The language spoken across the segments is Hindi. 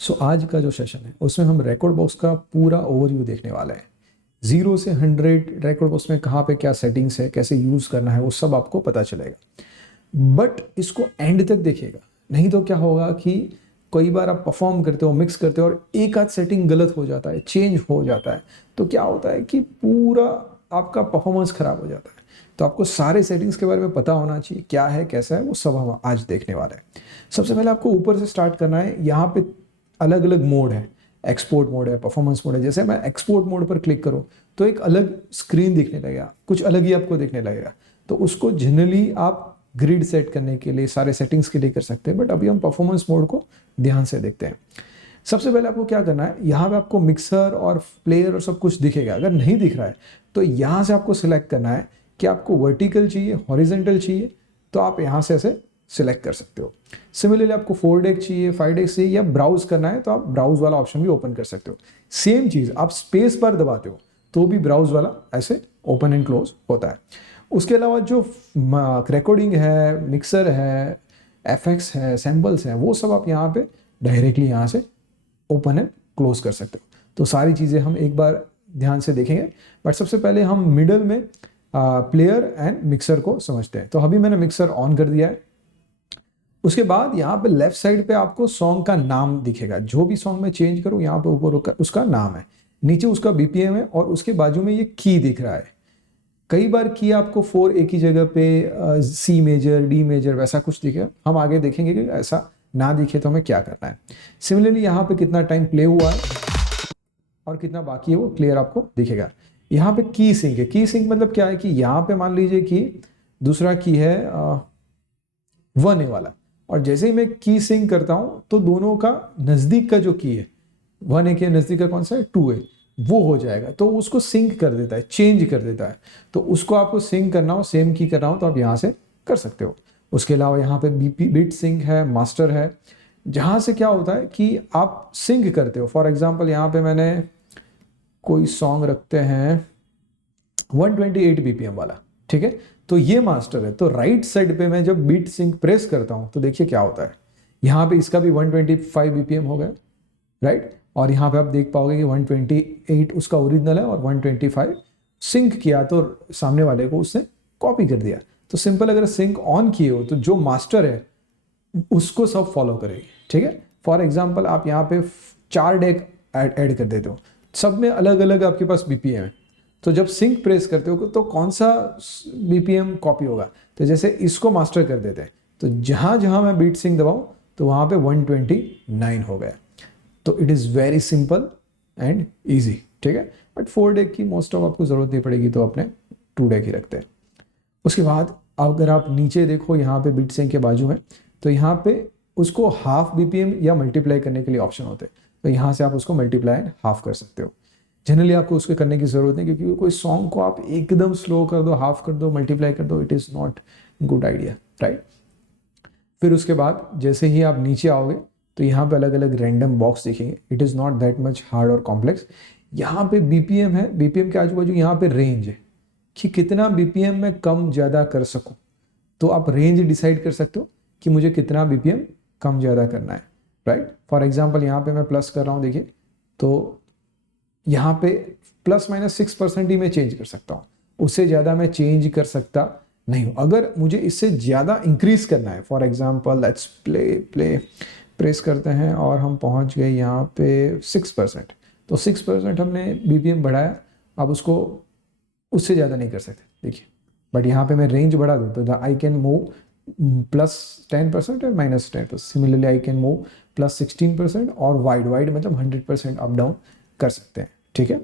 सो आज का जो सेशन है उसमें हम रिकॉर्ड बॉक्स का पूरा ओवरव्यू देखने वाले हैं। 0 से 100 रिकॉर्ड बॉक्स में कहाँ पे क्या सेटिंग्स है, कैसे यूज़ करना है, वो सब आपको पता चलेगा। बट इसको एंड तक देखिएगा, नहीं तो क्या होगा कि कई बार आप परफॉर्म करते हो, मिक्स करते हो और एक आध सेटिंग गलत हो जाता है, चेंज हो जाता है, तो क्या होता है कि पूरा आपका परफॉर्मेंस खराब हो जाता है। तो आपको सारे सेटिंग्स के बारे में पता होना चाहिए, क्या है कैसा है, वो सब हम आज देखने वाले हैं। सबसे पहले आपको ऊपर से स्टार्ट करना है। यहाँ पे अलग अलग मोड है, एक्सपोर्ट मोड है, परफॉर्मेंस मोड है। जैसे मैं एक्सपोर्ट मोड पर क्लिक करूँ तो एक अलग स्क्रीन दिखने लगेगा, कुछ अलग ही आपको दिखने लगेगा। तो उसको जनरली आप ग्रिड सेट करने के लिए, सारे सेटिंग्स के लिए कर सकते हैं, बट अभी हम परफॉर्मेंस मोड को ध्यान से देखते हैं। सबसे पहले आपको क्या करना है, यहाँ पे आपको मिक्सर और प्लेयर और सब कुछ दिखेगा। अगर नहीं दिख रहा है तो यहाँ से आपको सिलेक्ट करना है कि आपको वर्टिकल चाहिए, हॉरिजेंटल चाहिए, तो आप यहाँ से ऐसे सिलेक्ट कर सकते हो। सिमिलरली आपको 4 डेक चाहिए, 5 डेक चाहिए, या ब्राउज करना है तो आप ब्राउज वाला ऑप्शन भी ओपन कर सकते हो। सेम चीज़ आप स्पेस पर दबाते हो तो भी ब्राउज वाला ऐसे ओपन एंड क्लोज होता है। उसके अलावा जो रिकॉर्डिंग है, मिक्सर है, एफेक्ट्स है, सैम्पल्स हैं, वो सब आप यहाँ पे डायरेक्टली यहाँ से ओपन एंड क्लोज कर सकते हो। तो सारी चीज़ें हम एक बार ध्यान से देखेंगे, बट सबसे पहले हम मिडल में प्लेयर एंड मिक्सर को समझते हैं। तो अभी मैंने मिक्सर ऑन कर दिया है। उसके बाद यहाँ पे लेफ्ट साइड पे आपको सॉन्ग का नाम दिखेगा। जो भी सॉन्ग मैं चेंज करूँ, यहाँ पे ऊपर उसका नाम है, नीचे उसका बीपीएम है, और उसके बाजू में ये की दिख रहा है। कई बार की आपको 4 एक ही जगह पे सी मेजर, डी मेजर, वैसा कुछ दिखेगा। हम आगे देखेंगे कि ऐसा ना दिखे तो हमें क्या करना है। सिमिलरली यहाँ पे कितना टाइम प्ले हुआ है और कितना बाकी है वो क्लियर आपको दिखेगा। यहाँ पे की सिंक है। की सिंक मतलब क्या है कि यहाँ पे मान लीजिए कि दूसरा की है 1 ए वाला, और जैसे ही मैं की सिंक करता हूँ तो दोनों का नज़दीक का जो की है, 1 ए के नज़दीक का कौन सा है, 2 ए, वो हो जाएगा। तो उसको सिंक कर देता है, चेंज कर देता है। तो उसको आपको सिंक करना हो, सेम की करना हो, तो आप यहाँ से कर सकते हो। उसके अलावा यहाँ पे बीट सिंक है, मास्टर है, जहाँ से क्या होता है कि आप सिंक करते हो। फॉर एग्जाम्पल यहाँ पे मैंने कोई सॉन्ग रखते हैं 128 बीपीएम वाला, ठीक है, तो ये मास्टर है। तो राइट साइड पे मैं जब बीट सिंक प्रेस करता हूं तो देखिए क्या होता है, यहाँ पे इसका भी 125 बीपीएम हो गया, राइट। और यहाँ पे आप देख पाओगे कि 128 उसका ओरिजिनल है और 125 सिंक किया तो सामने वाले को उसने कॉपी कर दिया। तो सिंपल, अगर सिंक ऑन किए हो तो जो मास्टर है उसको सब फॉलो करेगी, ठीक है। फॉर एग्जाम्पल आप यहाँ पे 4 डेक ऐड कर देते हो, सब में अलग अलग आपके पास बीपीएम है। तो जब सिंक प्रेस करते हो तो कौन सा बीपीएम कॉपी होगा, तो जैसे इसको मास्टर कर देते हैं तो जहाँ जहाँ मैं बीट सिंक दबाऊँ तो वहाँ पे 129 हो गया। तो it is very simple and easy, ठीक है। बट 4 डेक की मोस्ट ऑफ आपको ज़रूरत नहीं पड़ेगी, तो अपने 2 डेक ही रखते हैं। उसके बाद अगर आप नीचे देखो यहाँ पे बीट सिंक के बाजू में, तो यहाँ पे उसको हाफ बीपीएम या मल्टीप्लाई करने के लिए ऑप्शन होते हैं। तो यहाँ से आप उसको मल्टीप्लाई एंड हाफ कर सकते हो। जनरली आपको उसके करने की ज़रूरत नहीं, क्योंकि कोई सॉन्ग को आप एकदम स्लो कर दो, हाफ कर दो, मल्टीप्लाई कर दो, it is not good idea, right. फिर उसके बाद जैसे ही आप नीचे आओगे तो यहाँ पे अलग अलग रैंडम बॉक्स दिखेंगे। It is not that much hard और कॉम्प्लेक्स। यहाँ पे बीपीएम है, बीपीएम के आजू बाजू यहाँ पे रेंज है कि कितना बीपीएम मैं कम ज़्यादा कर सकूँ। तो आप रेंज डिसाइड कर सकते हो कि मुझे कितना बीपीएम कम ज़्यादा करना है, राइट। फॉर एग्जाम्पल यहाँ पे मैं प्लस कर रहा हूँ, देखिए, तो यहाँ पे +-6% ही मैं चेंज कर सकता हूँ, उससे ज़्यादा मैं चेंज कर सकता नहीं हूँ। अगर मुझे इससे ज़्यादा इंक्रीज करना है, for example let's play press करते हैं और हम पहुँच गए यहाँ पे 6%, तो 6% हमने बीपीएम बढ़ाया। अब उसको उससे ज़्यादा नहीं कर सकते, देखिए। बट यहाँ पे मैं रेंज बढ़ा दूँ तो आई कैन मूव +10% और -10%। सिमिलरली आई कैन मूव +16% और वाइड मतलब 100% अप डाउन कर सकते हैं, ठीक है।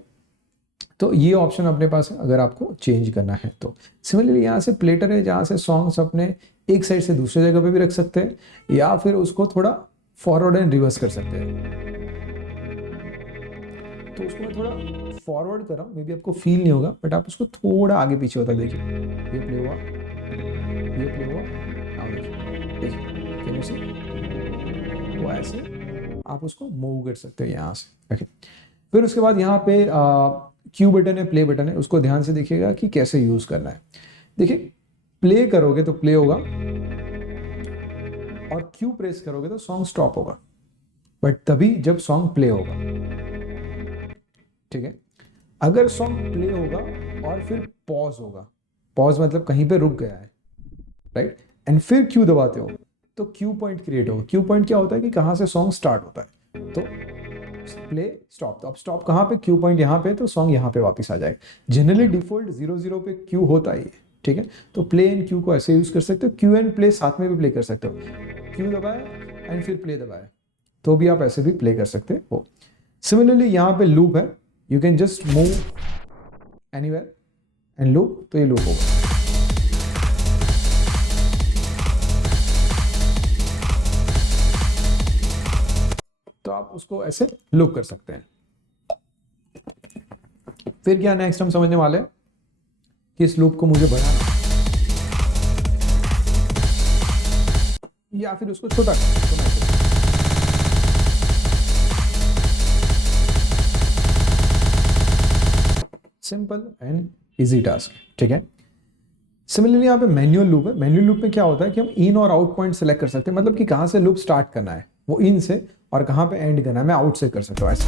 तो ये ऑप्शन अपने पास है अगर आपको चेंज करना है तो। सिमिलरली यहाँ से प्लेटर है, जहाँ से सॉन्ग्स अपने एक साइड से दूसरे जगह पे भी रख सकते हैं, या फिर उसको थोड़ा फॉरवर्ड एंड रिवर्स कर सकते हैं। तो उसको मैं थोड़ा फॉरवर्ड कर रहा हूँ, मे बी आपको फील नहीं होगा, बट आप उसको थोड़ा आगे पीछे होता है। देखिए ये प्ले हुआ, ये प्ले हुआ, now देखिए कैन यू सी, वो ऐसे आप उसको मूव कर सकते हैं यहाँ से, ओके। फिर उसके बाद यहाँ पे क्यू बटन है, प्ले बटन है, उसको ध्यान से देखिएगा कि कैसे यूज़ करना है। देखिए प्ले करोगे तो प्ले होगा, और क्यू प्रेस करोगे तो सॉन्ग स्टॉप होगा, बट तभी जब सॉन्ग प्ले होगा, ठीक है। अगर सॉन्ग प्ले होगा और फिर पॉज होगा, पॉज मतलब कहीं पे रुक गया है, राइट, एंड फिर क्यू दबाते हो तो क्यू पॉइंट क्रिएट होगा। क्यू पॉइंट क्या होता है कि कहाँ से सॉन्ग स्टार्ट होता है, तो प्ले स्टॉप, तो अब स्टॉप कहाँ पे, क्यू पॉइंट यहाँ पे, तो सॉन्ग यहाँ पे वापस आ जाएगा। जनरली डिफॉल्ट 0 0 पे क्यू होता ही है, ठीक है। तो प्ले एंड क्यू को ऐसे यूज कर सकते हो, क्यू एंड प्ले साथ में भी प्ले कर सकते हो, क्यू दबाया एंड फिर प्ले दबाया, तो भी आप ऐसे भी प्ले कर सकते हो। सिमिलरली यहाँ पे लूप है, you can just move anywhere and loop, तो ये लूप होगा। तो आप उसको ऐसे लूप कर सकते हैं। फिर क्या नेक्स्ट हम समझने वाले हैं कि इस लूप को मुझे बढ़ाना या फिर उसको छोटा करना। सिंपल एंड इजी टास्क, ठीक है। सिमिलरली यहाँ पे मैनुअल लूप है। मैनुअल लूप में क्या होता है कि हम इन और आउट पॉइंट सेलेक्ट कर सकते हैं, मतलब कि कहाँ से लूप स्टार्ट करना है वो इन से, और कहाँ पे एंड करना है मैं आउट से कर सकता हूँ, ऐसे,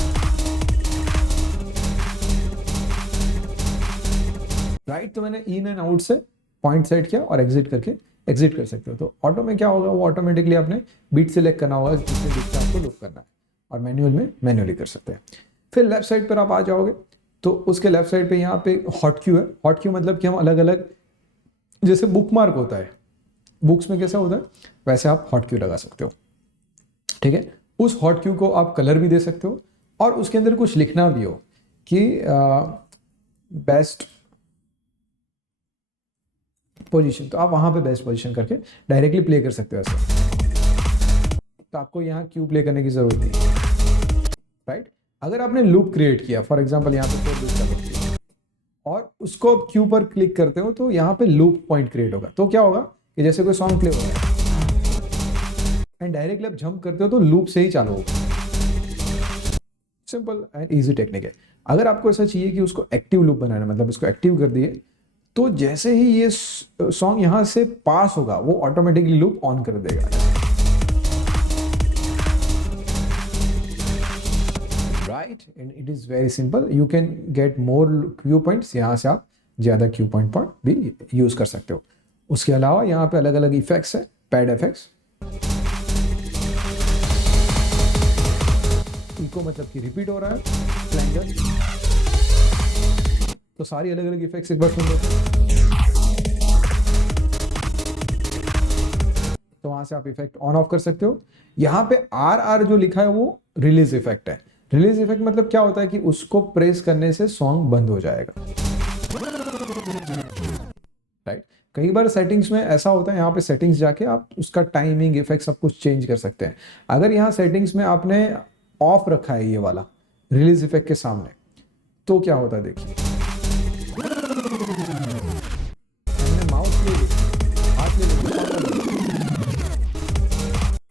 राइट। तो मैंने इन एंड आउट से पॉइंट सेट किया और एग्जिट करके एग्जिट कर सकते हो। तो ऑटो में क्या होगा, वो ऑटोमेटिकली आपने बीट सेलेक्ट करना होगा कितने बीट का आपको लूप करना है, और मैनुअल में मैनुअली कर सकते हैं। फिर लेफ्ट साइड पर आप आ जाओगे तो उसके लेफ्ट साइड पे यहाँ पे हॉट क्यू है। हॉट क्यू मतलब कि हम अलग अलग, जैसे बुक मार्क होता है बुक्स में कैसा होता है, वैसे आप हॉट क्यू लगा सकते हो, ठीक है। उस हॉट क्यू को आप कलर भी दे सकते हो और उसके अंदर कुछ लिखना भी हो कि बेस्ट पोजीशन, तो आप वहां पे बेस्ट पोजीशन करके डायरेक्टली प्ले कर सकते हो ऐसे। तो आपको यहाँ क्यू प्ले करने की जरूरत नहीं, राइट। अगर आपने लूप क्रिएट किया, फॉर एग्जांपल यहाँ पे 4 लूप का लूप किया और उसको क्यू पर क्लिक करते हो तो यहाँ पे लूप पॉइंट क्रिएट होगा। तो क्या होगा कि जैसे कोई सॉन्ग प्ले हो रहा है एंड डायरेक्टली आप जंप करते हो तो लूप से ही चालू होगा। सिंपल एंड इजी टेक्निक है। अगर आपको ऐसा चाहिए कि उसको एक्टिव लूप बनाना, मतलब इसको एक्टिव कर दिए, तो जैसे ही ये सॉन्ग यहां से पास होगा वो ऑटोमेटिकली लूप ऑन कर देगा, right. And it is very simple, you can get more Q points, यहां से आप ज्यादा क्यू पॉइंट पर भी यूज कर सकते हो। उसके अलावा यहाँ पे अलग अलग इफेक्ट्स है, पैड इफेक्ट्स, इको मतलब कि रिपीट हो रहा है, फ्लैंगर, तो सारी अलग अलग इफेक्ट्स एक बार सुन लो। तो वहां से आप इफेक्ट ऑन ऑफ कर सकते हो। यहाँ पे आर आर जो लिखा है वो रिलीज इफेक्ट है। रिलीज इफेक्ट मतलब क्या होता है कि उसको प्रेस करने से सॉन्ग बंद हो जाएगा, राइट। कई बार सेटिंग्स में ऐसा होता है, यहाँ पे सेटिंग्स जाके आप उसका टाइमिंग इफेक्ट सब कुछ चेंज कर सकते हैं। अगर यहाँ सेटिंग्स में आपने ऑफ रखा है ये वाला रिलीज इफेक्ट के सामने, तो क्या होता है देखिए, माउस ले हाथ ले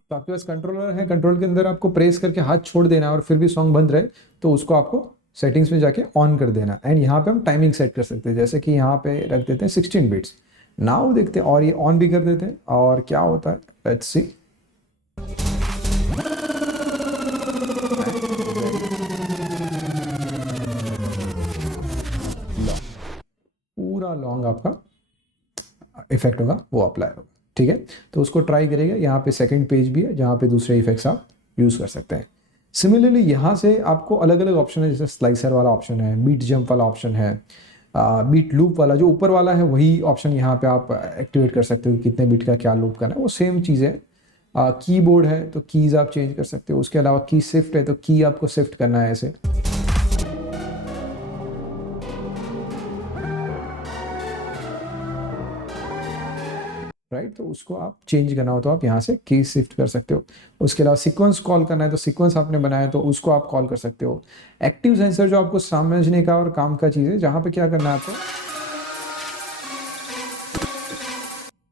तो आपके पास कंट्रोलर है, कंट्रोल के अंदर आपको प्रेस करके हाथ छोड़ देना है और फिर भी सॉन्ग बंद रहे तो उसको आपको सेटिंग्स में जाके ऑन कर देना। एंड यहाँ पे हम टाइमिंग सेट कर सकते हैं, जैसे कि यहाँ पे रख देते हैं 16 बीट्स, नाउ देखते हैं, और ये ऑन भी कर देते हैं और क्या होता है, लेट्स सी। पूरा लॉन्ग आपका इफेक्ट होगा वो अप्लाई होगा, ठीक है। तो उसको ट्राई करेगा। यहाँ पे सेकंड पेज भी है जहाँ पे दूसरे इफेक्ट्स आप यूज़ कर सकते हैं। सिमिलरली यहाँ से आपको अलग अलग ऑप्शन है, जैसे स्लाइसर वाला ऑप्शन है, बीट जंप वाला ऑप्शन है, बीट लूप वाला जो ऊपर वाला है वही ऑप्शन यहाँ पे आप एक्टिवेट कर सकते हो, कितने बीट का क्या लूप करना है, वो सेम चीज़ है। कीबोर्ड है तो कीज़ आप चेंज कर सकते हो। उसके अलावा की शिफ्ट है तो की आपको शिफ्ट करना है ऐसे, राइट। तो उसको आप चेंज करना हो तो आप यहाँ से की शिफ्ट कर सकते हो। उसके अलावा सीक्वेंस कॉल करना है तो सीक्वेंस आपने बनाया तो उसको आप कॉल कर सकते हो। एक्टिव सेंसर जो आपको समझने का और काम का चीज़ है, जहाँ पे क्या करना है आपको,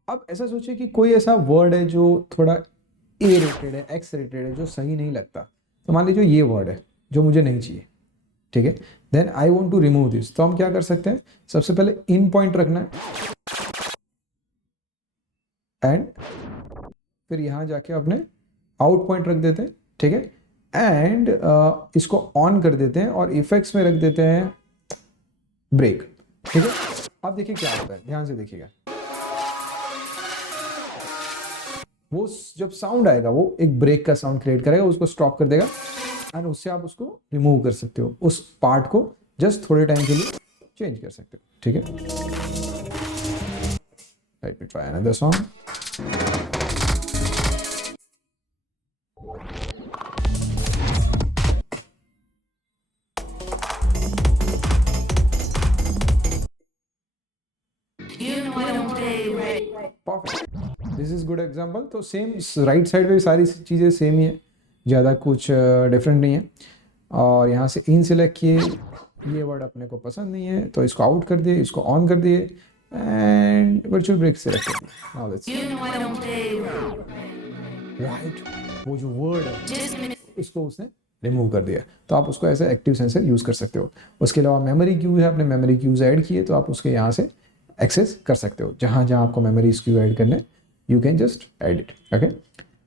अब ऐसा सोचिए कि कोई ऐसा वर्ड है जो थोड़ा ए रेटेड है, एक्स रेटेड है, जो सही नहीं लगता। तो मान लीजिए ये वर्ड है जो मुझे नहीं चाहिए, ठीक है। Then I want to remove this, तो हम क्या कर सकते हैं, सबसे पहले इन पॉइंट रखना है एंड फिर यहाँ जाके अपने आउट पॉइंट रख देते हैं, ठीक है। एंड इसको ऑन कर देते हैं और इफेक्ट्स में रख देते हैं ब्रेक। ठीक है, अब देखिए क्या होता है, ध्यान से देखिएगा। वो जब साउंड आएगा वो एक ब्रेक का साउंड क्रिएट करेगा, उसको स्टॉप कर देगा एंड उससे आप उसको रिमूव कर सकते हो, उस पार्ट को जस्ट थोड़े टाइम के लिए चेंज कर सकते हो। ठीक है, let me try another song. Perfect, this is good example. तो सेम राइट साइड पे भी सारी चीज़ें सेम ही है, ज़्यादा कुछ डिफरेंट नहीं है। और यहाँ से इन सेलेक्ट किए, ये वर्ड अपने को पसंद नहीं है तो इसको आउट कर दिए, इसको ऑन कर दिए एंड वर्चुअल ब्रेक सेलेक्ट कर दिए। नाउ लेट्स राइट, वो जो वर्ड है उसको उसने रिमूव कर दिया, तो आप उसको ऐसे एक्टिव सेंसर यूज़ कर सकते हो। उसके अलावा मेमोरी क्यू है, आपने मेमोरी क्यूज ऐड किए तो आप उसके यहाँ से एक्सेस कर सकते हो, जहाँ जहाँ आपको मेमोरी क्यू ऐड करने, you can just add it. Okay,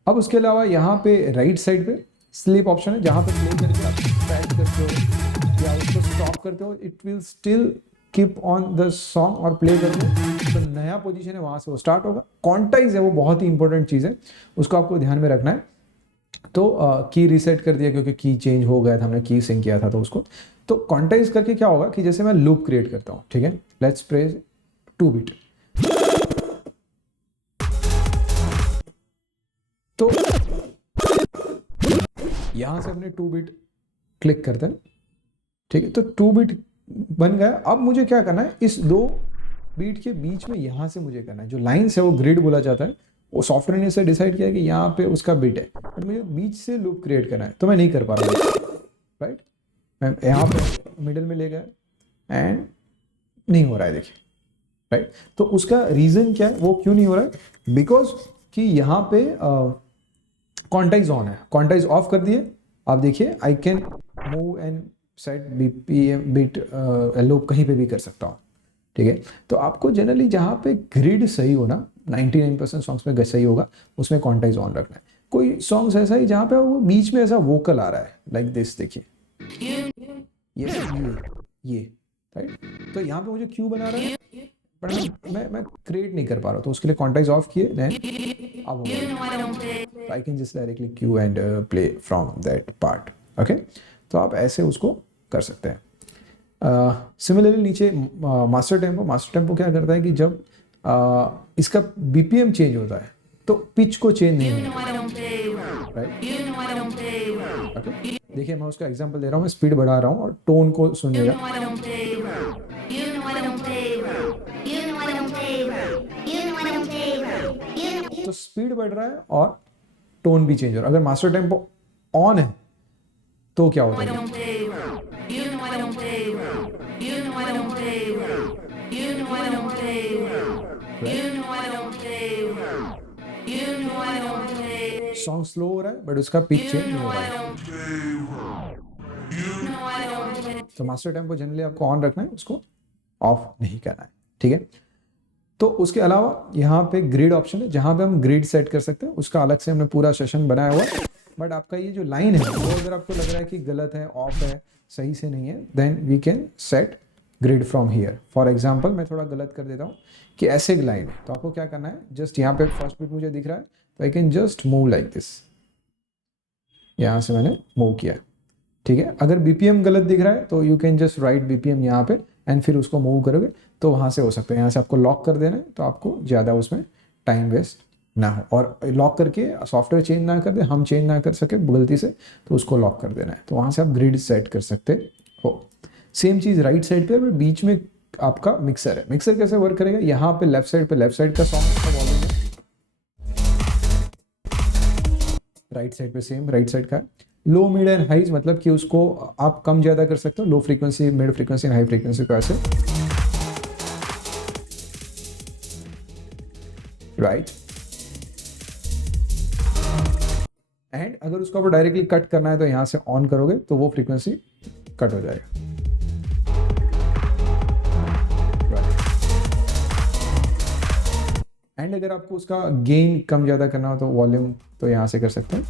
अब उसके अलावा यहाँ पे राइट साइड पे स्लीप ऑप्शन है, जहाँ पे प्ले करके आप स्टार्ट करते हो या उसको स्टॉप करते हो, it will still keep on the song और प्ले करते हो तो नया पोजीशन है वहाँ से वो स्टार्ट होगा। क्वांटाइज है, वो बहुत ही इंपॉर्टेंट चीज़ है, उसको आपको ध्यान में रखना है। तो की रीसेट कर दिया क्योंकि की चेंज हो गया था, हमने की सिंक किया था तो उसको। तो क्वांटाइज करके क्या होगा कि जैसे मैं लूप क्रिएट करता हूँ, ठीक है, लेट्स प्रेस 2 बीट, तो यहां से अपने 2 बीट क्लिक करते हैं। ठीक है, तो 2 बीट बन गया। अब मुझे क्या करना है, इस 2 बीट के बीच में यहां से मुझे करना है, जो लाइन्स है वो ग्रिड बोला जाता है, वो सॉफ्टवेयर ने से डिसाइड किया कि यहाँ पे उसका बीट है, बट मुझे बीच से लूप क्रिएट करना है तो मैं नहीं कर पा रहा हूँ। राइट, मैं यहाँ पे मिडिल में ले गया एंड नहीं हो रहा है, देखिए। राइट, तो उसका रीजन क्या है, वो क्यों नहीं हो रहा है, बिकॉज कि यहाँ पे क्वांटाइज ऑन है, क्वांटाइज ऑफ कर दिए। आप देखिए I can move and set BPM beat loop कहीं पे भी कर सकता हूँ। ठीक है, तो आपको जनरली जहाँ पे ग्रिड सही हो ना, 99% सॉन्ग्स में सही होगा, उसमें क्वांटाइज ऑन रखना है। कोई सॉन्ग्स ऐसा ही जहाँ पे वो बीच में ऐसा वोकल आ रहा है लाइक दिस, देखिए ये राइट, तो यहाँ पे मुझे क्यू बना रहा है पर मैं क्रिएट नहीं कर पा रहा हूँ, तो उसके लिए क्वांटाइज ऑफ किए, देन अब I can just directly Q and play from that part. Okay, तो आप ऐसे उसको कर सकते हैं। सिमिलरली नीचे मास्टर टेम्पो क्या करता है कि जब इसका बीपीएम चेंज होता है तो पिच को चेंज नहीं होता। राइट, ओके, देखिए मैं उसका एग्जांपल दे रहा हूँ, मैं स्पीड बढ़ा रहा हूँ और टोन को सुनिएगा। तो स्पीड बढ़ रहा है और टोन भी चेंज हो रहा है। अगर मास्टर टेम्पो ऑन है तो क्या होता है, सॉन्ग स्लो हो रहा है बट उसका पिच चेंज नहीं हो रहा है। तो मास्टर टेम्पो जनरली आपको ऑन रखना है, उसको ऑफ नहीं करना है। ठीक है, तो उसके अलावा यहाँ पे ग्रिड ऑप्शन है, जहाँ पे हम ग्रिड सेट कर सकते हैं, उसका अलग से हमने पूरा सेशन बनाया हुआ है। बट आपका ये जो लाइन है वो अगर आपको लग रहा है कि गलत है, ऑफ है, सही से नहीं है, then we can set grid from here. For example मैं थोड़ा गलत कर देता हूँ कि ऐसे एक लाइन है, तो आपको क्या करना है, जस्ट यहाँ पे फर्स्ट बीट मुझे दिख रहा है तो I can just move like this, यहाँ से मैंने मूव किया। ठीक है, अगर बीपीएम गलत दिख रहा है तो you can just right BPM यहाँ पे एंड फिर उसको मूव करोगे तो वहाँ से हो सकता है। यहाँ से आपको लॉक कर देना है तो आपको ज़्यादा उसमें टाइम वेस्ट ना हो, और लॉक करके सॉफ्टवेयर चेंज ना कर दे, हम चेंज ना कर सके गलती से, तो उसको लॉक कर देना है, तो वहाँ से आप ग्रिड सेट कर सकते हो। सेम चीज़ राइट साइड पे, बीच में आपका मिक्सर है। मिक्सर कैसे वर्क करेगा, यहाँ पे लेफ्ट साइड का सॉन्ग का वॉल्यूम है, राइट साइड पे सेम राइट साइड का लो मिड एंड हाइज, मतलब कि उसको आप कम ज़्यादा कर सकते हो, low frequency, mid frequency and high frequency को ऐसे। राइट, एंड अगर उसको आप डायरेक्टली कट करना है तो यहाँ से ऑन करोगे तो वो फ्रीक्वेंसी कट हो जाएगा। एंड अगर आपको उसका गेन कम ज़्यादा करना हो तो वॉल्यूम तो यहाँ से कर सकते हैं।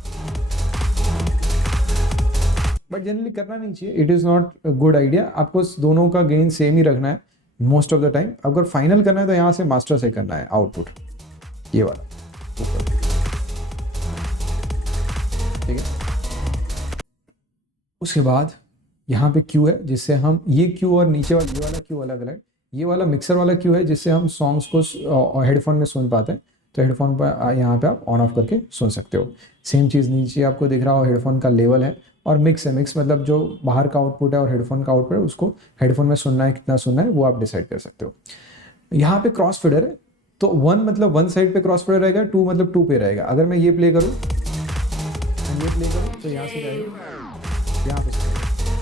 बट जनरली करना नहीं चाहिए, it is not good idea. आपको दोनों का गेन सेम ही रखना है मोस्ट ऑफ द टाइम। अगर फाइनल करना है तो यहाँ से मास्टर से करना है आउटपुट, ये वाला ऊपर, ठीक है। उसके बाद यहाँ पे क्यू है, जिससे हम ये क्यू और नीचे वाला ये वाला क्यू अलग अलग, ये वाला मिक्सर वाला क्यू है जिससे हम सॉन्ग्स को हेडफोन में सुन पाते हैं। तो हेडफोन पर यहाँ पे आप ऑन ऑफ करके सुन सकते हो। सेम चीज़ नीचे आपको दिख रहा हो, हेडफोन का लेवल है और मिक्स है। मिक्स मतलब जो बाहर का आउटपुट है और हेडफोन का आउटपुट है, उसको हेडफोन में सुनना है कितना सुनना है वो आप डिसाइड कर सकते हो। यहाँ पे क्रॉस फेडर है, तो 1 मतलब 1 साइड पे क्रॉस फेडर रहेगा, 2 मतलब 2 पे रहेगा। अगर मैं ये प्ले करूँ ये प्ले करूँ तो यहाँ से जाएगा यहाँ पे,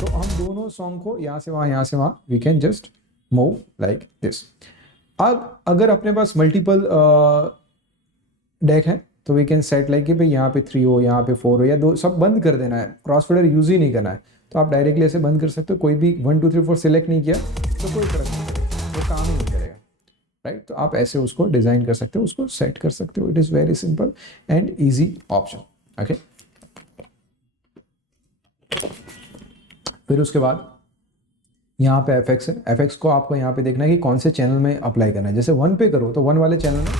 तो हम दोनों सॉन्ग को यहाँ से वहाँ we can just move like this. अब अगर अपने पास मल्टीपल डेक है तो वी कैन सेट लाइक कि भाई यहाँ पे 3 हो, यहाँ पे 4 हो, या 2, सब बंद कर देना है, क्रॉस फेडर यूज ही नहीं करना है। तो आप डायरेक्टली ऐसे बंद कर सकते हो। कोई भी 1 2 3 4 सिलेक्ट नहीं किया तो कोई फर्क नहीं पड़ेगा, वो काम ही नहीं करेगा, राइट। तो आप ऐसे उसको डिज़ाइन कर सकते हो, उसको सेट कर सकते हो। It is very simple and easy option, okay. फिर उसके बाद यहाँ पे एफएक्स है। एफएक्स को आपको यहाँ पे देखना है कि कौन से चैनल में अप्लाई करना है। जैसे 1 पे करो तो 1 वाले चैनल में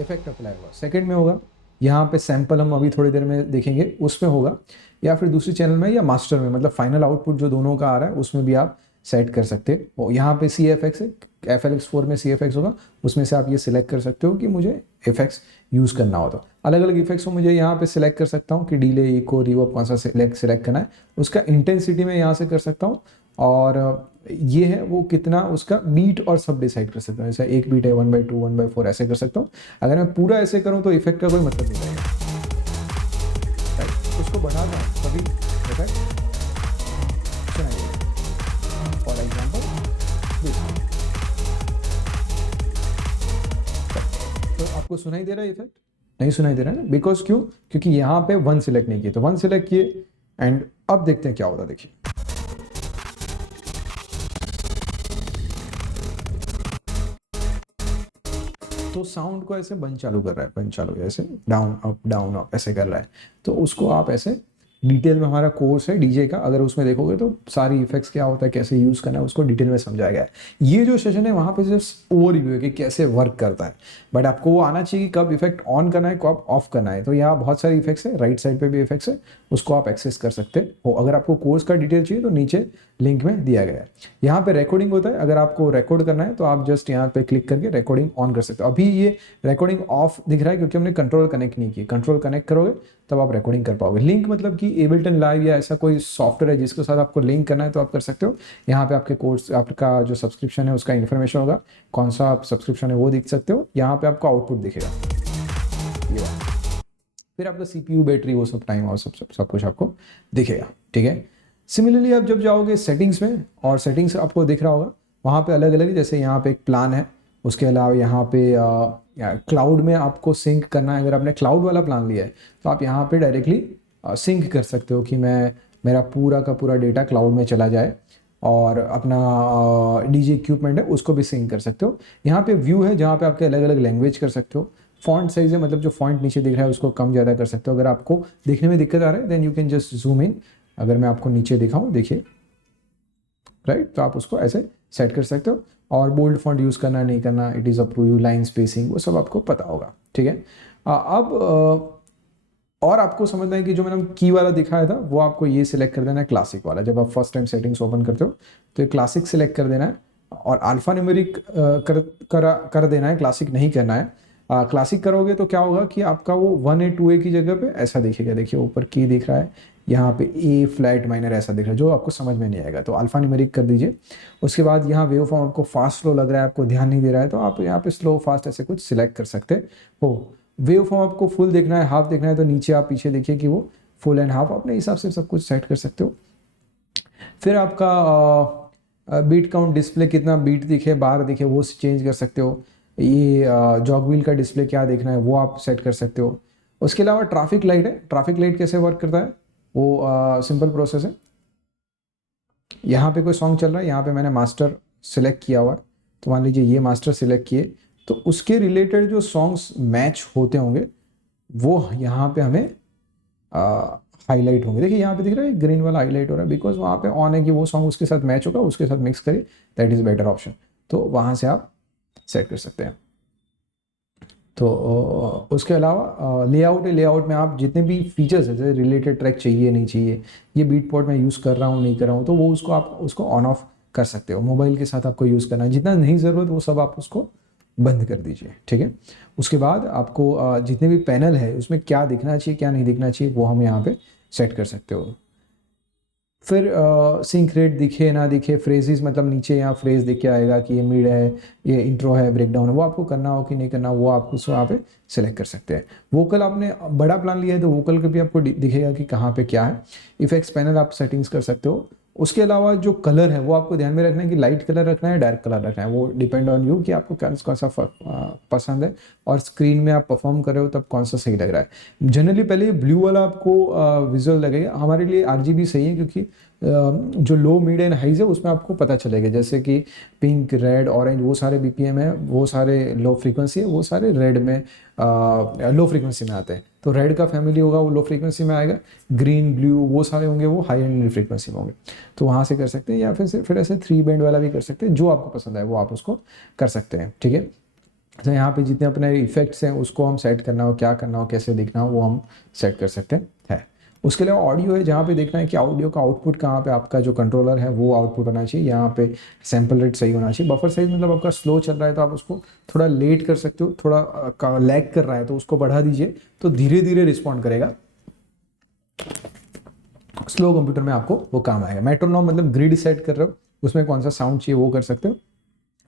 इफेक्ट अप्लाई होगा, सेकंड में होगा यहाँ पे सैंपल, हम अभी थोड़ी देर में देखेंगे, उसमें होगा, या फिर दूसरी चैनल में या मास्टर में, मतलब फाइनल आउटपुट जो दोनों का आ रहा है उसमें भी आप सेट कर सकते हो। यहाँ पे CFX है, FLX4 में CFX होगा, उसमें से आप ये सिलेक्ट कर सकते हो कि मुझे इफेक्ट्स यूज़ करना हो। तो अलग अलग इफेक्ट्स को मुझे यहाँ पे सिलेक्ट कर सकता हूँ कि डिले, इको, रिवर्ब कौन सा सिलेक्ट करना है। उसका इंटेंसिटी में यहाँ से कर सकता हूँ, और ये है वो कितना, उसका बीट और सब डिसाइड कर सकता हूँ। जैसे एक बीट है 1/2 1/4 ऐसे कर सकता हूँ। अगर मैं पूरा ऐसे करूँ तो इफेक्ट का कोई मतलब नहीं रहेगा, राइट। उसको बढ़ाता हूँ तभी इफेक्ट सुनाई देगा। फॉर एग्जाम्पल तो आपको सुनाई दे रहा है इफेक्ट? नहीं सुनाई दे रहा है ना, बिकॉज क्यों? क्योंकि यहाँ पे 1 सिलेक्ट नहीं किए, तो 1 सिलेक्ट किए एंड अब देखते हैं क्या होता है। देखिए तो साउंड को ऐसे बंद चालू कर रहा है, बंद चालू ऐसे डाउन अप ऐसे कर रहा है। तो उसको आप ऐसे डिटेल में, हमारा कोर्स है डीजे का, अगर उसमें देखोगे तो सारी इफेक्ट्स क्या होता है, कैसे यूज़ करना है, उसको डिटेल में समझाया गया है। ये जो सेशन है वहाँ पे जस्ट ओवरव्यू है कि कैसे वर्क करता है, बट आपको वो आना चाहिए कि कब इफेक्ट ऑन करना है, कब ऑफ करना है। तो यहाँ बहुत सारे इफेक्ट्स है, राइट साइड पे भी इफेक्ट्स है, उसको आप एक्सेस कर सकते हो। अगर आपको कोर्स का डिटेल चाहिए तो नीचे लिंक में दिया गया है। यहाँ पे रिकॉर्डिंग होता है, अगर आपको रिकॉर्ड करना है तो आप जस्ट यहाँ पे क्लिक करके रिकॉर्डिंग ऑन कर सकते हो। अभी ये रिकॉर्डिंग ऑफ दिख रहा है क्योंकि हमने कंट्रोल कनेक्ट नहीं की। कंट्रोल कनेक्ट करोगे तब आप रिकॉर्डिंग कर पाओगे। लिंक मतलब कि एबल्टन लाइव या ऐसा कोई सॉफ्टवेयर है जिसके साथ आपको लिंक करना है तो आप कर सकते हो। यहाँ पे आपके कोर्स, आपका जो सब्सक्रिप्शन है उसका इन्फॉर्मेशन होगा, कौन सा आप सब्सक्रिप्शन है वो देख सकते हो। यहाँ पे आपको आउटपुट दिखेगा, ये फिर आपका CPU, बैटरी, वो सब टाइम और सब कुछ आपको दिखेगा, ठीक है। सिमिलरली आप जब जाओगे सेटिंग्स में, और सेटिंग्स आपको दिख रहा होगा वहाँ पे अलग अलग, जैसे यहाँ पे एक प्लान है, उसके अलावा यहाँ पे क्लाउड में आपको सिंक करना है। अगर आपने क्लाउड वाला प्लान लिया है तो आप यहाँ पे डायरेक्टली सिंक कर सकते हो कि मेरा पूरा का पूरा डेटा क्लाउड में चला जाए, और अपना डीजे इक्विपमेंट है उसको भी सिंक कर सकते हो। यहाँ पे व्यू है जहाँ पे आपके अलग अलग लैंग्वेज कर सकते हो। फॉन्ट साइज है, मतलब जो फॉन्ट नीचे दिख रहा है उसको कम ज़्यादा कर सकते हो। अगर आपको देखने में दिक्कत आ रहा है then you can just zoom in. अगर मैं आपको नीचे दिखाऊं, देखिए, राइट, तो आप उसको ऐसे सेट कर सकते हो। और बोल्ड फॉन्ट यूज़ करना नहीं करना, it is up to you. Line spacing वो सब आपको पता होगा, ठीक है। अब और आपको समझना है कि जो मैंने की वाला दिखाया था वो आपको ये सिलेक्ट कर देना है, क्लासिक वाला। जब आप फर्स्ट टाइम सेटिंग्स ओपन करते हो तो ये क्लासिक सिलेक्ट कर देना है, और अल्फा न्यूमेरिक कर देना है, क्लासिक नहीं करना है। क्लासिक करोगे तो क्या होगा कि आपका वो 1A 2A की जगह पे ऐसा दिखेगा। देखिए ऊपर की दिख रहा है, यहाँ पे A फ्लैट माइनर ऐसा दिख रहा है, जो आपको समझ में नहीं आएगा। तो अल्फा न्यूमेरिक कर दीजिए। उसके बाद यहाँ वेव फॉर्म आपको फास्ट स्लो लग रहा है, आपको ध्यान नहीं दे रहा है, तो आप यहाँ पे स्लो फास्ट ऐसे कुछ सिलेक्ट कर सकते हो। वेव फॉर्म आपको फुल देखना है, हाफ देखना है, तो नीचे आप पीछे देखिए कि वो फुल एंड हाफ, अपने हिसाब से सब कुछ सेट कर सकते हो। फिर आपका बीट काउंट, डिस्प्ले कितना बीट दिखे, बार दिखे, वो चेंज कर सकते हो। ये जॉग व्हील का डिस्प्ले क्या देखना है वो आप सेट कर सकते हो। उसके अलावा ट्रैफिक लाइट है। ट्रैफिक लाइट कैसे वर्क करता है वो सिंपल प्रोसेस है। यहाँ पे कोई सॉन्ग चल रहा है, यहाँ पे मैंने मास्टर सिलेक्ट किया हुआ है, तो मान लीजिए ये मास्टर सिलेक्ट किए, तो उसके रिलेटेड जो सॉन्ग्स मैच होते होंगे वो यहाँ पे हमें हाईलाइट होंगे। देखिए यहाँ पे दिख रहा है ग्रीन वाला हाईलाइट हो रहा है, बिकॉज वहाँ पे ऑन है कि वो सॉन्ग उसके साथ मैच होगा, उसके साथ मिक्स करिए, दैट इज़ बेटर ऑप्शन। तो वहाँ से आप सेट कर सकते हैं। तो उसके अलावा लेआउट है, लेआउट में आप जितने भी फीचर्स है, जैसे रिलेटेड ट्रैक चाहिए नहीं चाहिए, ये बीट पॉट मैं यूज़ कर रहा हूँ नहीं कर रहा हूँ, तो वो उसको आप उसको ऑन ऑफ कर सकते हो। मोबाइल के साथ आपको यूज़ करना है, जितना नहीं ज़रूरत वो सब आप उसको बंद कर दीजिए, ठीक है। उसके बाद आपको जितने भी पैनल है उसमें क्या दिखना चाहिए क्या नहीं दिखना चाहिए वो हम यहाँ पे सेट कर सकते हो। फिर सिंक रेट दिखे ना दिखे, फ्रेजेस मतलब नीचे यहाँ फ्रेज दिख के आएगा कि ये मिड है, ये इंट्रो है, ब्रेकडाउन है, वो आपको करना हो कि नहीं करना, वो आप उसको यहाँ पे सेलेक्ट कर सकते हैं। वोकल आपने बड़ा प्लान लिया है तो वोकल का भी आपको दिखेगा कि कहाँ पे क्या है। इफेक्ट्स पैनल आप सेटिंग्स कर सकते हो। उसके अलावा जो कलर है वो आपको ध्यान में रखना है कि लाइट कलर रखना है, डार्क कलर रखना है, वो डिपेंड ऑन यू कि आपको कौन सा पसंद है और स्क्रीन में आप परफॉर्म कर रहे हो तब कौन सा सही लग रहा है। जनरली पहले ब्लू वाला आपको विजुअल लगेगा, हमारे लिए आरजीबी सही है क्योंकि जो लो मिड एंड हाइज है उसमें आपको पता चलेगा, जैसे कि पिंक रेड ऑरेंज वो सारे बीपीएम है, वो सारे लो फ्रीक्वेंसी है, वो सारे रेड में लो फ्रीक्वेंसी में आते हैं। तो रेड का फैमिली होगा वो लो फ्रीक्वेंसी में आएगा, ग्रीन ब्लू वो सारे होंगे वो हाई एंड फ्रीक्वेंसी में होंगे। तो वहाँ से कर सकते हैं, या फिर ऐसे 3 बैंड वाला भी कर सकते हैं, जो आपको पसंद है वो आप उसको कर सकते हैं, ठीक है। तो यहाँ पे जितने अपने इफेक्ट्स हैं उसको हम सेट करना हो, क्या करना हो, कैसे दिखना हो वो हम सेट कर सकते हैं है। उसके अलावा ऑडियो है, जहाँ पे देखना है कि ऑडियो का आउटपुट कहाँ पे आपका जो कंट्रोलर है वो आउटपुट होना चाहिए, यहाँ पे सैम्पल रेट सही होना चाहिए। बफर साइज मतलब आपका स्लो चल रहा है तो आप उसको थोड़ा लेट कर सकते हो, थोड़ा लैग कर रहा है तो उसको बढ़ा दीजिए, तो धीरे धीरे रिस्पॉन्ड करेगा। स्लो कंप्यूटर में आपको वो काम आएगा। मेट्रोनॉम मतलब ग्रिड सेट कर रहे हो, उसमें कौन सा साउंड चाहिए वो कर सकते हो।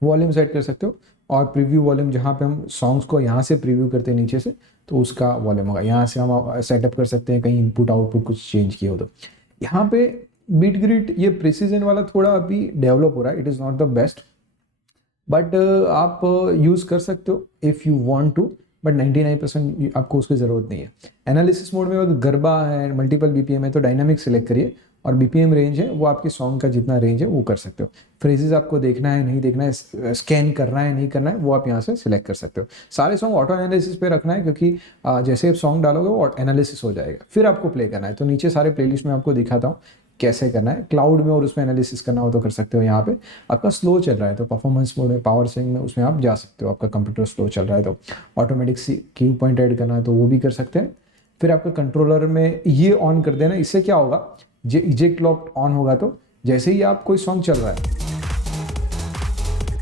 वॉल्यूम सेट कर सकते हो, और प्रीव्यू वॉल्यूम जहाँ पे हम सॉन्ग्स को यहाँ से प्रीव्यू करते हैं नीचे से, तो उसका वॉल्यूम होगा। यहाँ से हम सेटअप कर सकते हैं कहीं इनपुट आउटपुट कुछ चेंज किए हो तो। यहाँ पे बीट ग्रिड ये प्रिसीजन वाला थोड़ा अभी डेवलप हो रहा है, it is not the best, but आप यूज़ कर सकते हो if you want to, but 99% आपको उसकी ज़रूरत नहीं है। एनालिसिस मोड में अगर गरबा है, मल्टीपल बीपीएम है तो डायनामिक सेलेक्ट करिए, और बीपीएम रेंज है वो आपके सॉन्ग का जितना रेंज है वो कर सकते हो। फ्रेजेस आपको देखना है नहीं देखना है, स्कैन करना है नहीं करना है, वो आप यहाँ से सिलेक्ट कर सकते हो। सारे सॉन्ग ऑटो एनालिसिस पे रखना है क्योंकि जैसे आप सॉन्ग डालोगे वो एनालिसिस हो जाएगा, फिर आपको प्ले करना है। तो नीचे सारे प्लेलिस्ट में आपको दिखाता हूँ कैसे करना है। क्लाउड में और उसमें एनालिसिस करना हो तो कर सकते हो। यहाँ पे आपका स्लो चल रहा है तो परफॉर्मेंस मोड में पावर सेविंग में उसमें आप जा सकते हो। आपका कंप्यूटर स्लो चल रहा है तो ऑटोमेटिक क्यू पॉइंट ऐड करना है तो वो भी कर सकते हैं। फिर आपका कंट्रोलर में ये ऑन कर देना, इससे क्या होगा, जो इजेक्ट लॉक ऑन होगा तो जैसे ही आप कोई सॉन्ग चल रहा है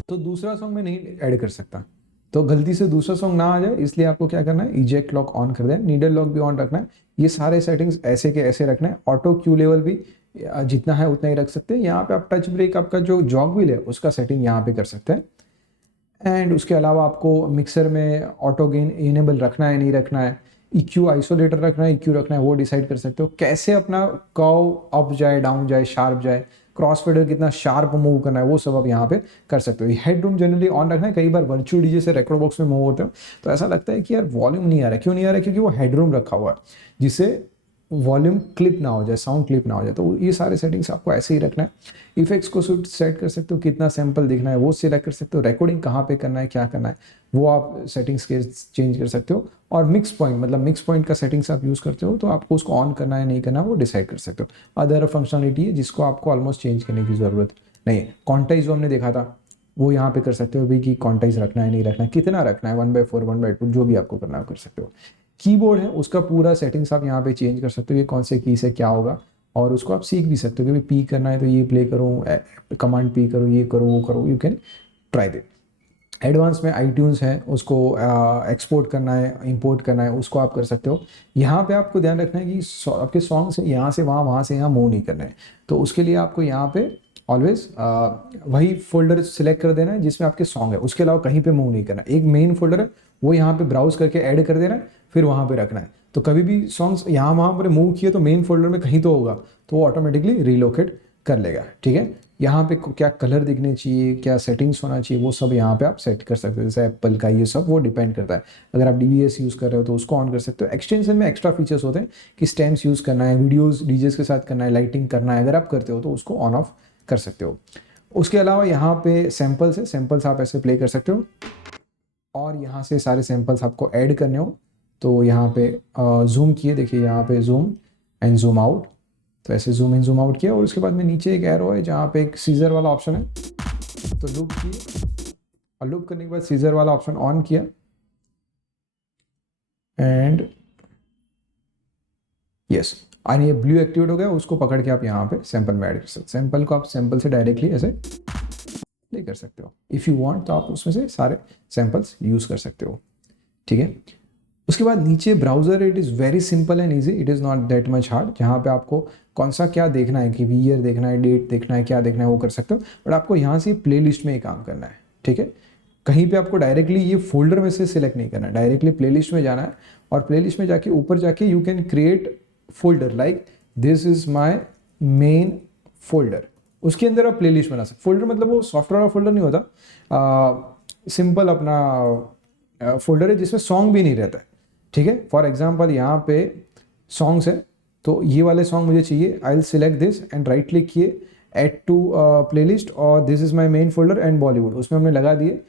तो दूसरा सॉन्ग में नहीं ऐड कर सकता, तो गलती से दूसरा सॉन्ग ना आ जाए इसलिए आपको क्या करना है, इजेक्ट लॉक ऑन कर दें। नीडल लॉक भी ऑन रखना है। ये सारे सेटिंग्स ऐसे के ऐसे रखना है। ऑटो क्यू लेवल भी जितना है उतना ही रख सकते हैं। यहाँ पे आप टच ब्रेक आपका जो जॉग व्हील है उसका सेटिंग यहाँ पे कर सकते हैं। एंड उसके अलावा आपको मिक्सर में ऑटो गेन इनेबल रखना है नहीं रखना है, EQ आइसोलेटर रखना है EQ रखना है, वो डिसाइड कर सकते हो। कैसे अपना कर्व अप जाए डाउन जाए शार्प जाए, क्रॉस फेडर कितना शार्प मूव करना है वो सब आप यहाँ पे कर सकते हो। हेड रूम जनरली ऑन रखना है। कई बार वर्चुअल डीजे से रेकॉर्ड बॉक्स में मूव होते हो तो ऐसा लगता है कि यार वॉल्यूम नहीं आ रहा है, क्यों नहीं आ रहा है, क्योंकि वो हेड रूम रखा हुआ है जिससे वॉल्यूम क्लिप ना हो जाए, साउंड क्लिप ना हो जाए। तो ये सारे सेटिंग्स आपको ऐसे ही रखना है। इफेक्ट्स को सेट कर सकते हो, कितना सैंपल दिखना है वो सिलेक्ट कर सकते हो। रिकॉर्डिंग कहाँ पे करना है क्या करना है वो आप सेटिंग्स के चेंज कर सकते हो। और मिक्स पॉइंट मतलब मिक्स पॉइंट का सेटिंग्स आप यूज़ करते हो तो आपको उसको ऑन करना है नहीं करना है वो डिसाइड कर सकते हो। अदर फंक्शनलिटी है जिसको आपको ऑलमोस्ट चेंज करने की ज़रूरत नहीं है। क्वांटाइज जो हमने देखा था वो यहाँ पे कर सकते हो भी कि क्वांटाइज रखना है नहीं रखना है, कितना रखना है 1/4 1/2 जो भी आपको करना है वो कर सकते हो। कीबोर्ड है उसका पूरा सेटिंग्स आप यहाँ पे चेंज कर सकते हो कि कौन से की से क्या होगा, और उसको आप सीख भी सकते हो कि पी करना है तो ये प्ले करो, कमांड पी करो, ये करो वो करो, you can try it. Advance में iTunes है उसको एक्सपोर्ट करना है इंपोर्ट करना है उसको आप कर सकते हो। यहाँ पे आपको ध्यान रखना है कि आपके सॉन्ग्स यहाँ से वहाँ वहाँ से यहाँ मूव नहीं करना है, तो उसके लिए आपको यहाँ पे ऑलवेज वही फोल्डर सिलेक्ट कर देना है जिसमें आपके सॉन्ग है, उसके अलावा कहीं पे मूव नहीं करना। एक मेन फोल्डर है वो यहाँ पे ब्राउज करके ऐड कर देना है, फिर वहाँ पे रखना है। तो कभी भी सॉन्ग्स यहाँ वहाँ पर मूव किए तो मेन फोल्डर में कहीं तो होगा तो वो ऑटोमेटिकली रिलोकेट कर लेगा, ठीक है। यहाँ पे क्या कलर दिखने चाहिए, क्या सेटिंग्स होना चाहिए वो सब यहाँ पे आप सेट कर सकते हो। जैसे एप्पल का ये सब वो डिपेंड करता है। अगर आप DVS यूज़ कर रहे हो तो उसको ऑन कर सकते हो। एक्सटेंशन में एक्स्ट्रा फीचर्स होते हैं कि स्टेम्स यूज़ करना है, वीडियोस डीजेस के साथ करना है, लाइटिंग करना है, अगर आप करते हो तो उसको ऑन ऑफ कर सकते हो। उसके अलावा यहाँ पे सैम्पल्स है, सैम्पल्स आप ऐसे प्ले कर सकते हो, और यहाँ से सारे सैम्पल्स आपको ऐड करने हो तो यहाँ पे जूम किए, देखिए यहाँ पे जूम एंड जूम आउट, तो ऐसे जूम इन जूम आउट किया। और उसके बाद में नीचे एक एरो है जहाँ पे एक सीजर वाला ऑप्शन है, तो लूप किए और लूप करने के बाद सीजर वाला ऑप्शन ऑन किया एंड यस, और ये ब्लू एक्टिवेट हो गया। उसको पकड़ के आप यहाँ पे सैंपल में ऐड कर सकते, सैंपल को आप सैंपल से डायरेक्टली ऐसे प्ले कर सकते हो। इफ़ यू वांट तो आप उसमें से सारे सैंपल्स यूज़ कर सकते हो, ठीक है। उसके बाद नीचे browser, it is very simple and easy, it is not that much hard. जहाँ पे आपको कौन सा क्या देखना है कि ईयर देखना है, डेट देखना है, क्या देखना है वो कर सकते हो, बट आपको यहाँ से प्ले लिस्ट में ही काम करना है, ठीक है। कहीं पे आपको डायरेक्टली ये फोल्डर में से सिलेक्ट नहीं करना है, डायरेक्टली प्लेलिस्ट में जाना है और प्लेलिस्ट में जाके ऊपर जाके you can create folder like this is my main folder. उसके अंदर आप प्लेलिस्ट बना सकते। फोल्डर मतलब वो सॉफ्टवेयर वाला फोल्डर नहीं होता, सिंपल अपना फोल्डर है जिसमें सॉन्ग भी नहीं रहता है, ठीक है। फॉर एग्जाम्पल यहाँ पे सॉन्ग्स है, तो ये वाले सॉन्ग मुझे चाहिए, I will select this and right click किए, ऐड टू प्लेलिस्ट और this is my main folder and Bollywood, उसमें हमने लगा दिए।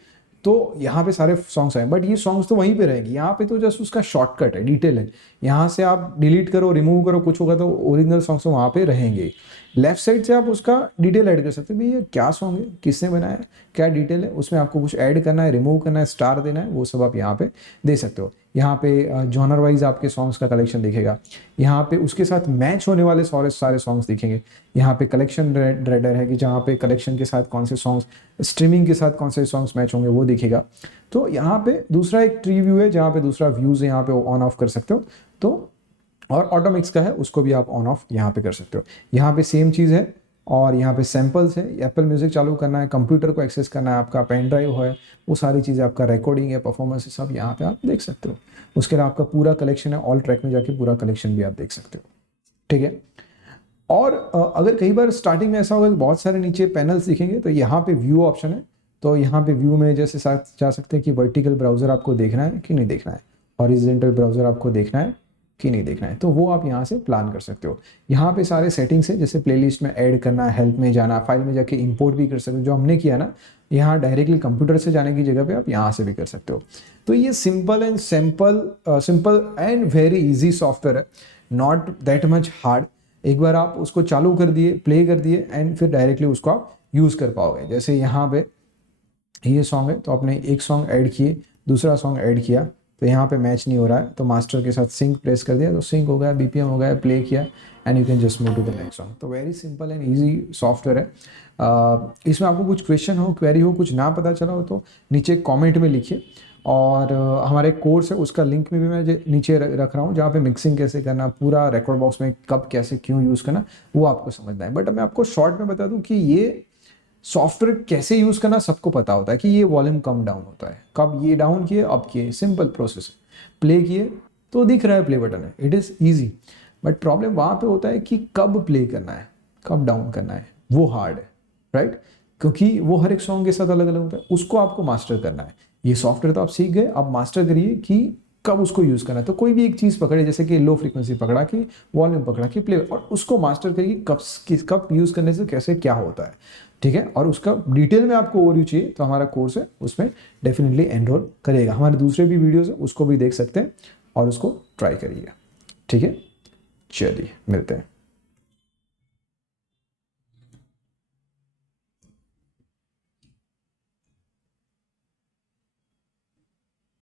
तो यहाँ पे सारे सॉन्ग्स आए, बट ये सॉन्ग्स तो वहीं पे रहेंगे, यहाँ पे तो जस्ट उसका शॉर्टकट है, डिटेल है। यहाँ से आप डिलीट करो, रिमूव करो, कुछ होगा तो ओरिजिनल सॉन्ग्स तो वहाँ पे रहेंगे। लेफ्ट साइड से आप उसका डिटेल ऐड कर सकते हो, भाई ये क्या सॉन्ग है, किसने बनाया है, क्या डिटेल है, उसमें आपको कुछ ऐड करना है, रिमूव करना है, स्टार देना है, वो सब आप यहाँ पे दे सकते हो। यहाँ पे जॉनर वाइज आपके सॉन्ग्स का कलेक्शन दिखेगा, यहाँ पे उसके साथ मैच होने वाले सारे सॉन्ग्स दिखेंगे। यहाँ पे कलेक्शन रेडर है कि जहाँ पे कलेक्शन के साथ कौन से सॉन्ग्स, स्ट्रीमिंग के साथ कौन से सॉन्ग्स मैच होंगे वो दिखेगा। तो यहाँ पे दूसरा एक ट्री व्यू है जहाँ पे दूसरा व्यूज़ है, यहाँ पे ऑन ऑफ कर सकते हो। तो और ऑटोमिक्स का है, उसको भी आप ऑन ऑफ यहाँ पे कर सकते हो। यहाँ पे सेम चीज़ है और यहाँ पे सैम्पल्स है, एप्पल म्यूजिक चालू करना है, कंप्यूटर को एक्सेस करना है, आपका पेन ड्राइव है, वो सारी चीज़ें, आपका रिकॉर्डिंग है, परफॉर्मेंस है, सब यहाँ पे आप देख सकते हो। उसके अलावा आपका पूरा कलेक्शन है, ऑल ट्रैक में जाके पूरा कलेक्शन भी आप देख सकते हो, ठीक है। और अगर कई बार स्टार्टिंग में ऐसा होगा कि बहुत सारे नीचे पैनल्स दिखेंगे, तो यहाँ पे व्यू ऑप्शन है, तो यहाँ पे व्यू में जैसे जा सकते हैं कि वर्टिकल ब्राउज़र आपको देखना है कि नहीं देखना है, हॉरिजॉन्टल ब्राउज़र आपको देखना है कि नहीं देखना है, तो वो आप यहाँ से प्लान कर सकते हो। यहाँ पे सारे सेटिंग्स है, जैसे प्लेलिस्ट में ऐड करना, हेल्प में जाना, फाइल में जाके इंपोर्ट भी कर सकते हो, जो हमने किया ना, यहाँ डायरेक्टली कंप्यूटर से जाने की जगह पे आप यहाँ से भी कर सकते हो। तो ये simple and very easy software है, नॉट दैट मच हार्ड। एक बार आप उसको चालू कर दिए, प्ले कर दिए एंड फिर डायरेक्टली उसको आप यूज़ कर पाओगे। जैसे यहाँ पे ये सॉन्ग है, तो आपने एक सॉन्ग ऐड किए, दूसरा सॉन्ग ऐड किया, तो यहाँ पे मैच नहीं हो रहा है, तो मास्टर के साथ सिंक प्रेस कर दिया, तो सिंक हो गया, बीपीएम हो गया, प्ले किया and you can just move to the next song. तो very simple and easy software है। इसमें आपको कुछ क्वेश्चन हो, क्वेरी हो, कुछ ना पता चला हो तो नीचे कमेंट में लिखिए। और हमारे कोर्स है उसका लिंक भी मैं नीचे रख रहा हूँ, जहाँ पे मिक्सिंग कैसे करना, पूरा रिकॉर्ड बॉक्स में कब कैसे क्यों यूज़ करना, वो आपको समझना है। बट मैं आपको शॉर्ट में बता दूँ कि ये सॉफ्टवेयर कैसे यूज़ करना सबको पता होता है कि ये वॉल्यूम कम डाउन होता है, कब ये डाउन किए, अब किए, सिंपल प्रोसेस है। प्ले किए तो दिख रहा है प्ले बटन है, it is easy. But problem वहाँ पे होता है कि कब प्ले करना है, कब डाउन करना है, वो हार्ड है, राइट। क्योंकि वो हर एक सॉन्ग के साथ अलग अलग होता है, उसको आपको मास्टर करना है। ये सॉफ्टवेयर तो आप सीख गए, अब मास्टर करिए कि कब उसको यूज़ करना है। तो कोई भी एक चीज़ पकड़े, जैसे कि लो फ्रीक्वेंसी पकड़ा कि वॉल्यूम पकड़ा कि प्ले, और उसको मास्टर करिए कब यूज़ करने से कैसे क्या होता है, ठीक है। और उसका डिटेल में आपको ओवरव्यू चाहिए तो हमारा कोर्स है, उसमें डेफिनेटली एनरोल करिएगा। हमारे दूसरे भी वीडियोस है, उसको भी देख सकते हैं और उसको ट्राई करिएगा, ठीक है। चलिए मिलते हैं।